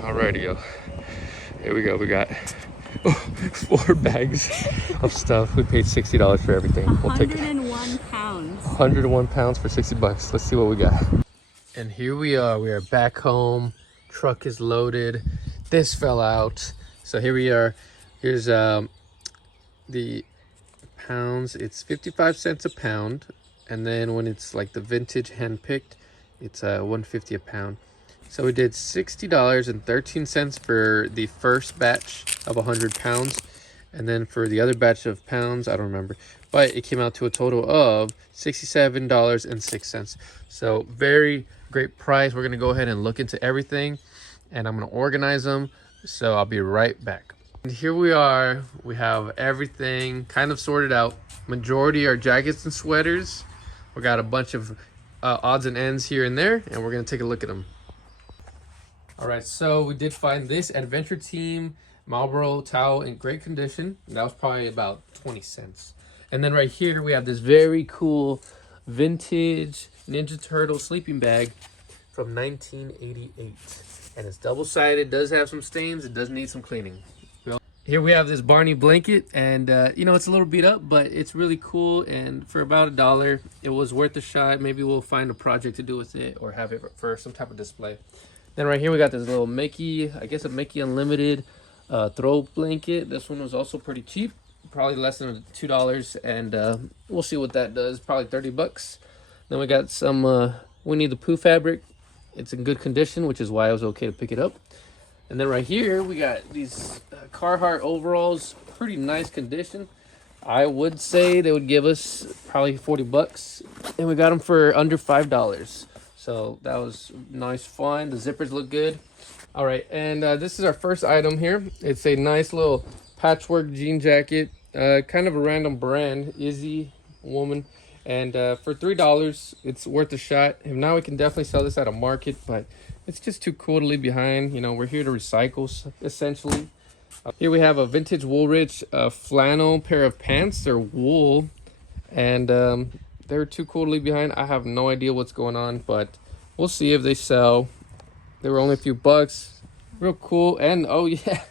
Alrighty, yo. Here we go. We got 4 bags of stuff. We paid $60 for everything. We'll take it. 101 pounds. 101 pounds for 60 bucks. Let's see what we got. And here we are. We are back home. Truck is loaded. This fell out. So here we are. Here's the pounds. It's 55 cents a pound. And then when it's like the vintage hand-picked, it's $1.50 a pound. So we did $60.13 for the first batch of 100 pounds. And then for the other batch of pounds, I don't remember. But it came out to a total of $67.06. So very great price. We're going to go ahead and look into everything. And I'm going to organize them. So I'll be right back. And here we are. We have everything kind of sorted out. Majority are jackets and sweaters. We got a bunch of odds and ends here and there. And we're going to take a look at them. All right, so we did find this Adventure Team Marlboro towel in great condition. That was probably about 20 cents. And then right here, we have this very cool vintage Ninja Turtle sleeping bag from 1988. And it's double-sided, does have some stains, it does need some cleaning. Here we have this Barney blanket, and you know, it's a little beat up, but it's really cool. And for about $1, it was worth a shot. Maybe we'll find a project to do with it or have it for some type of display. Then right here we got this little Mickey, I guess a Mickey Unlimited throw blanket. This one was also pretty cheap, probably less than $2, and we'll see what that does. Probably 30 bucks. Then we got some Winnie the Pooh fabric. It's in good condition, which is why I was okay to pick it up. And then right here we got these Carhartt overalls, pretty nice condition. I would say they would give us probably 40 bucks, and we got them for under $5. So that was nice find. The zippers look good. All right, and this is our first item here. It's a nice little patchwork jean jacket, kind of a random brand, Izzy Woman. And for $3, it's worth a shot. And now we can definitely sell this at a market, but it's just too cool to leave behind. You know, we're here to recycle, essentially. Here we have a vintage Woolrich flannel pair of pants. They're wool, and they're too cool to leave behind. I have no idea what's going on, but we'll see if they sell. They were only a few bucks. Real cool. And oh yeah,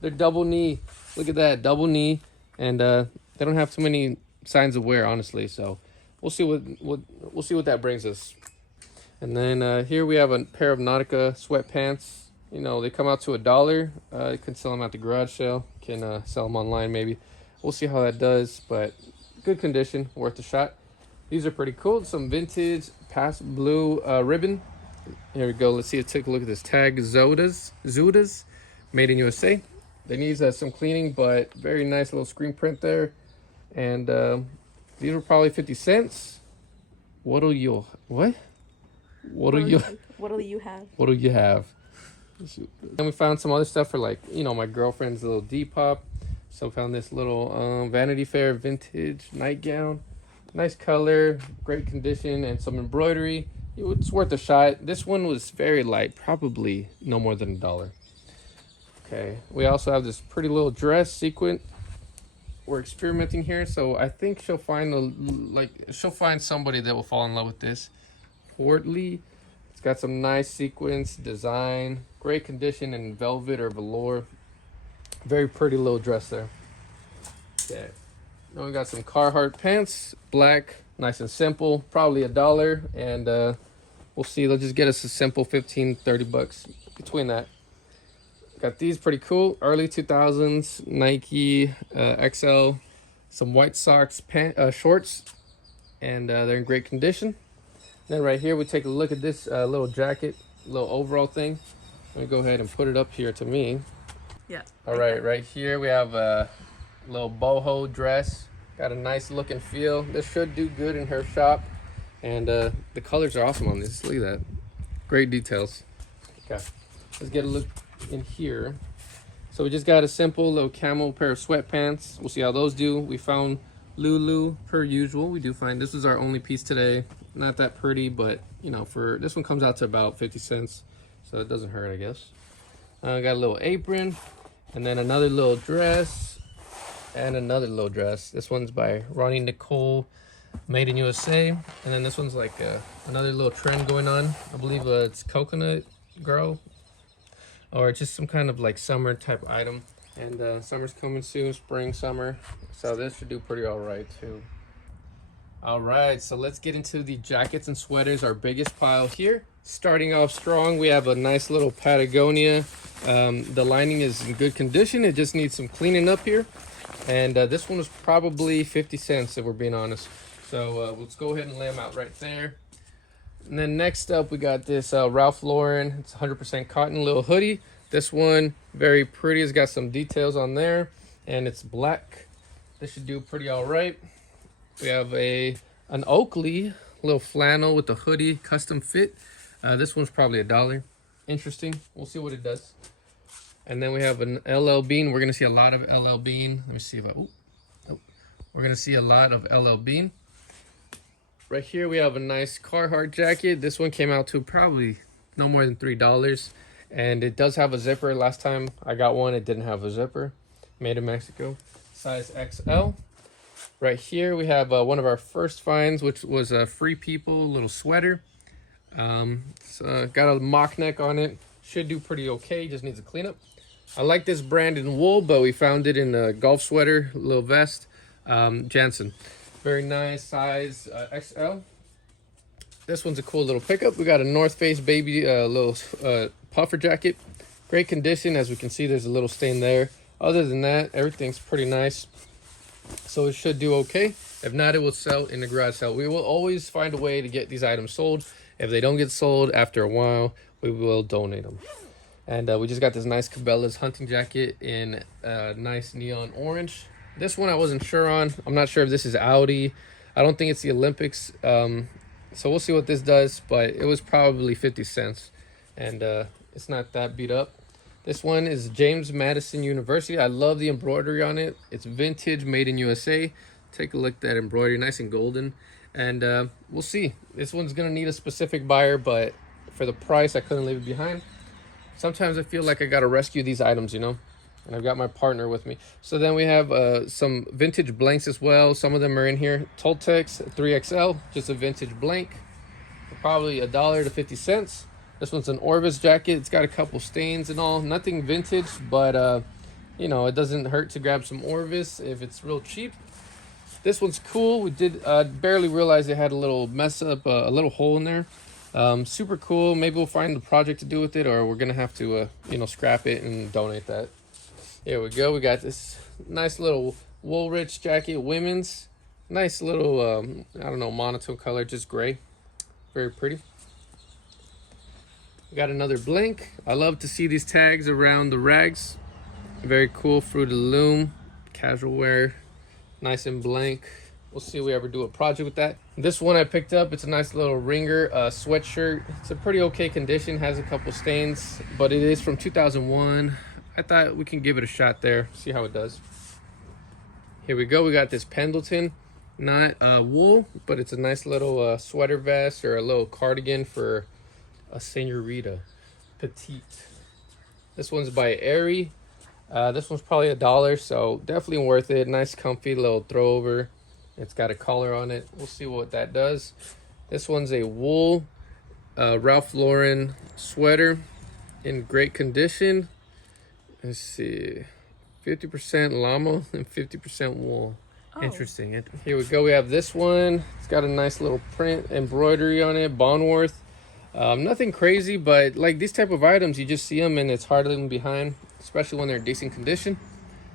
they're double knee. Look at that, double knee. And they don't have too many signs of wear, honestly. So we'll see what that brings us. And then here we have a pair of Nautica sweatpants. You know, they come out to $1. You can sell them at the garage sale. Can sell them online maybe. We'll see how that does, but good condition, worth a shot. These are pretty cool. Some vintage past blue ribbon. Here we go. Let's see. Take a look at this tag. Zudas, made in USA. They need some cleaning, but very nice little screen print there. And these were probably 50 cents. What do you have? What do you have? And we found some other stuff for, like, you know, my girlfriend's little Depop. So found this little Vanity Fair vintage nightgown. Nice color, great condition, and some embroidery. It's worth a shot. This one was very light, probably no more than $1. Okay, we also have this pretty little dress sequin. We're experimenting here, so I think she'll find somebody that will fall in love with this. Portly. It's got some nice sequins, design, great condition in velvet or velour. Very pretty little dress there. Okay. Then we got some Carhartt pants, black, nice and simple, probably $1. And we'll see, they'll just get us a simple 15-30 bucks between that. Got these pretty cool, early 2000s Nike XL, some White Sox shorts, and they're in great condition. Then right here we take a look at this little jacket, little overall thing. Let me go ahead and put it up here to me. Yeah. All right, right here we have a little boho dress. Got a nice look and feel. This should do good in her shop. And the colors are awesome on this. Look at that. Great details. Okay, let's get a look in here. So we just got a simple little camel pair of sweatpants. We'll see how those do. We found Lulu per usual. We do find this is our only piece today. Not that pretty, but you know, for this one comes out to about 50 cents. So it doesn't hurt, I guess. Got a little apron, and then another little dress, and another little dress. This one's by Ronnie Nicole, made in USA. And then this one's like another little trend going on. I believe it's Coconut Girl. or just some kind of like summer type item. And summer's coming soon, spring, summer. So this should do pretty all right too. All right, so let's get into the jackets and sweaters, our biggest pile here. Starting off strong, we have a nice little Patagonia. The lining is in good condition. It just needs some cleaning up here. And this one was probably 50 cents if we're being honest. So let's go ahead and lay them out right there. And then next up, we got this Ralph Lauren. It's 100% cotton little hoodie. This one, very pretty. It's got some details on there. And it's black. This should do pretty all right. We have an Oakley little flannel with a hoodie, custom fit. This one's probably $1. Interesting. We'll see what it does. And then we have an LL Bean. We're gonna see a lot of LL Bean. Let me see if we're gonna see a lot of LL Bean. Right here we have a nice Carhartt jacket. This one came out to probably no more than $3, and it does have a zipper. Last time I got one, it didn't have a zipper. Made in Mexico. Size XL. Right here we have one of our first finds, which was a Free People little sweater. Got a mock neck on it. Should do pretty okay, just needs a cleanup. I like this brand in wool, but we found it in a golf sweater, little vest. Jansen. Very nice, size XL. This one's a cool little pickup. We got a North Face baby little puffer jacket. Great condition. As we can see, there's a little stain there. Other than that, everything's pretty nice. So it should do okay. If not, it will sell in the garage sale. We will always find a way to get these items sold. If they don't get sold after a while, we will donate them. And we just got this nice Cabela's hunting jacket in nice neon orange. This one I wasn't sure on. I'm not sure if this is Audi. I don't think it's the Olympics. So we'll see what this does, but it was probably 50 cents. And it's not that beat up. This one is James Madison University. I love the embroidery on it. It's vintage, made in USA. Take a look at that embroidery, nice and golden. And we'll see. This one's gonna need a specific buyer, but for the price, I couldn't leave it behind. Sometimes I feel like I gotta rescue these items, you know? And I've got my partner with me. So then we have some vintage blanks as well. Some of them are in here. Toltecs 3XL, just a vintage blank. Probably $1 to 50 cents. This one's an Orvis jacket. It's got a couple stains and all. Nothing vintage, but you know, it doesn't hurt to grab some Orvis if it's real cheap. This one's cool. We did barely realize it had a little mess up, a little hole in there. Super cool. Maybe we'll find a project to do with it, or we're gonna have to you know, scrap it and donate that. Here we go. We got this nice little Woolrich jacket, women's. Nice little I don't know, monotone color, just gray. Very pretty. We got another blank. I love to see these tags around the rags. Very cool. Fruit of the Loom, casual wear, nice and blank. We'll see if we ever do a project with that. This one I picked up. It's a nice little ringer sweatshirt. It's a pretty okay condition. Has a couple stains, but it is from 2001. I thought we can give it a shot there. See how it does. Here we go. We got this Pendleton. Not wool, but it's a nice little sweater vest or a little cardigan for a senorita, petite. This one's by Aerie. This one's probably $1, so definitely worth it. Nice, comfy little throwover. It's got a collar on it. We'll see what that does. This one's a wool Ralph Lauren sweater in great condition. Let's see, 50% llama and 50% wool. Oh. Interesting. Here we go. We have this one. It's got a nice little print embroidery on it. Bonworth. Nothing crazy, but like these type of items, you just see them and it's hard to leave them behind, especially when they're in decent condition.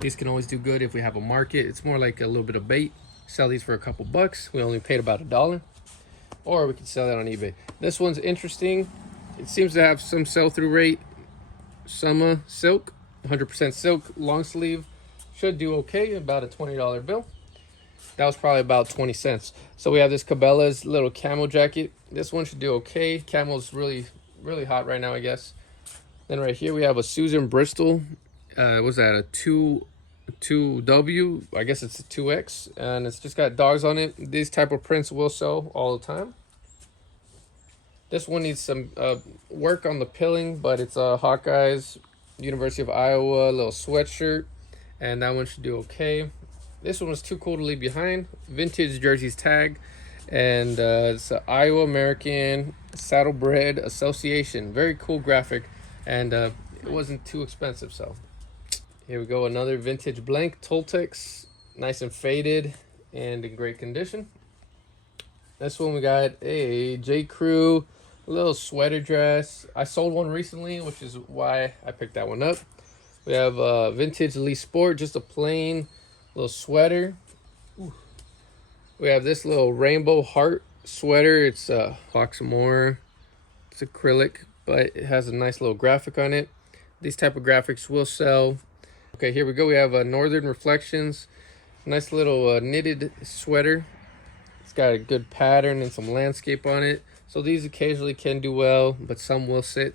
These can always do good if we have a market. It's more like a little bit of bait. Sell these for a couple bucks. We only paid about $1, or we can sell that on eBay. This one's interesting. It seems to have some sell-through rate. Summer silk, 100% silk, long sleeve. Should do okay, about a $20 bill. That was probably about 20 cents. So we have this Cabela's little camo jacket. This one should do okay. Camo's really, really hot right now, I guess. Then right here we have a Susan Bristol. Was that a 2W? I guess it's a 2X. And it's just got dogs on it. These type of prints will sell all the time. This one needs some work on the pilling, but it's a Hawkeyes, University of Iowa, little sweatshirt. And that one should do okay. This one was too cool to leave behind. Vintage jerseys tag. And it's an Iowa American Saddlebred Association. Very cool graphic. And it wasn't too expensive. So here we go, another vintage blank Toltecs, nice and faded and in great condition. This one we got a J. Crew little sweater dress. I sold one recently, which is why I picked that one up. We have a vintage Lee Sport, just a plain little sweater. Ooh. We have this little rainbow heart sweater. It's box more. It's acrylic, but it has a nice little graphic on it. These type of graphics will sell. Okay, here we go. We have Northern Reflections, nice little knitted sweater. It's got a good pattern and some landscape on it. So these occasionally can do well, but some will sit.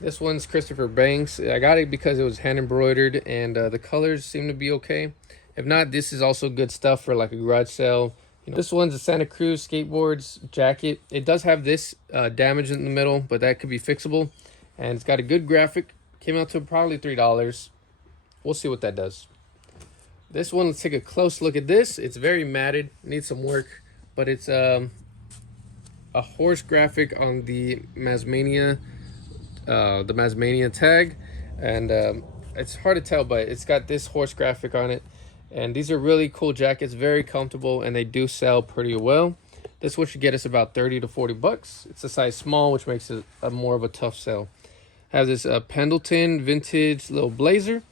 This one's Christopher Banks. I got it because it was hand embroidered and the colors seem to be okay. If not, this is also good stuff for like a garage sale. You know, this one's a Santa Cruz Skateboards jacket. It does have this damage in the middle, but that could be fixable. And it's got a good graphic. Came out to probably $3. We'll see what that does. This one, let's take a close look at this. It's very matted, needs some work, but it's a horse graphic on the Masmania tag, and it's hard to tell, but it's got this horse graphic on it. And these are really cool jackets, very comfortable, and they do sell pretty well. This one should get us about 30 to 40 bucks. It's a size small, which makes it a more of a tough sell. Have this Pendleton vintage little blazer,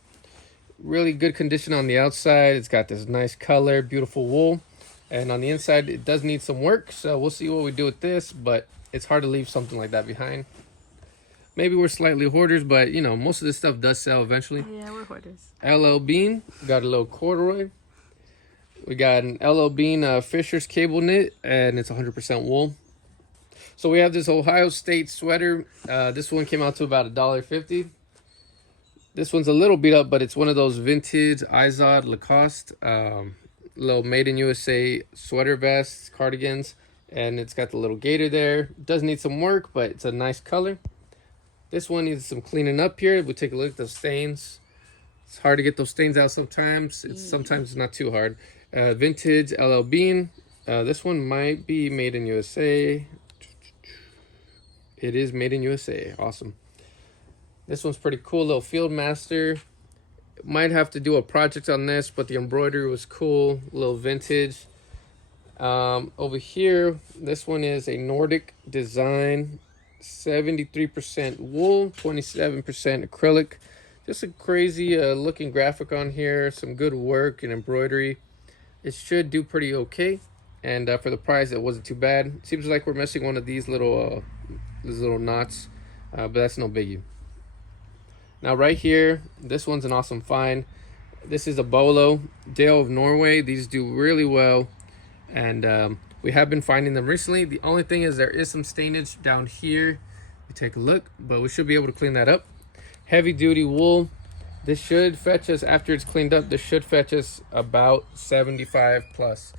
really good condition on the outside. It's got this nice color, beautiful wool, and on the inside it does need some work, so we'll see what we do with this, but it's hard to leave something like that behind. Maybe we're slightly hoarders, but you know, most of this stuff does sell eventually. Yeah, we're hoarders. LL Bean, got a little corduroy. We got an LL Bean Fisher's cable knit, and it's 100% wool. So we have this Ohio State sweater. This one came out to about $1.50. This one's a little beat up, but it's one of those vintage Izod Lacoste little made in USA sweater vests, cardigans, and it's got the little gator there. It does need some work, but it's a nice color. This one needs some cleaning up here. We'll take a look at the stains. It's hard to get those stains out sometimes. Sometimes it's not too hard. Vintage LL Bean. This one might be made in USA. It is made in USA. Awesome. This one's pretty cool. Little Field Master. Might have to do a project on this, but the embroidery was cool. A little vintage. Over here, this one is a Nordic design. 73% wool, 27% acrylic. Just a crazy looking graphic on here. Some good work and embroidery. It should do pretty okay. And for the price, it wasn't too bad. Seems like we're missing one of these little knots, but that's no biggie. Now right here, this one's an awesome find. This is a Bolo Dale of Norway. These do really well, and we have been finding them recently. The only thing is there is some stainage down here. We take a look, but we should be able to clean that up. Heavy duty wool. This should fetch us, after it's cleaned up, this should fetch us about 75 plus.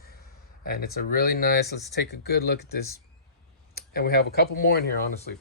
And it's a really nice, let's take a good look at this. And we have a couple more in here, honestly.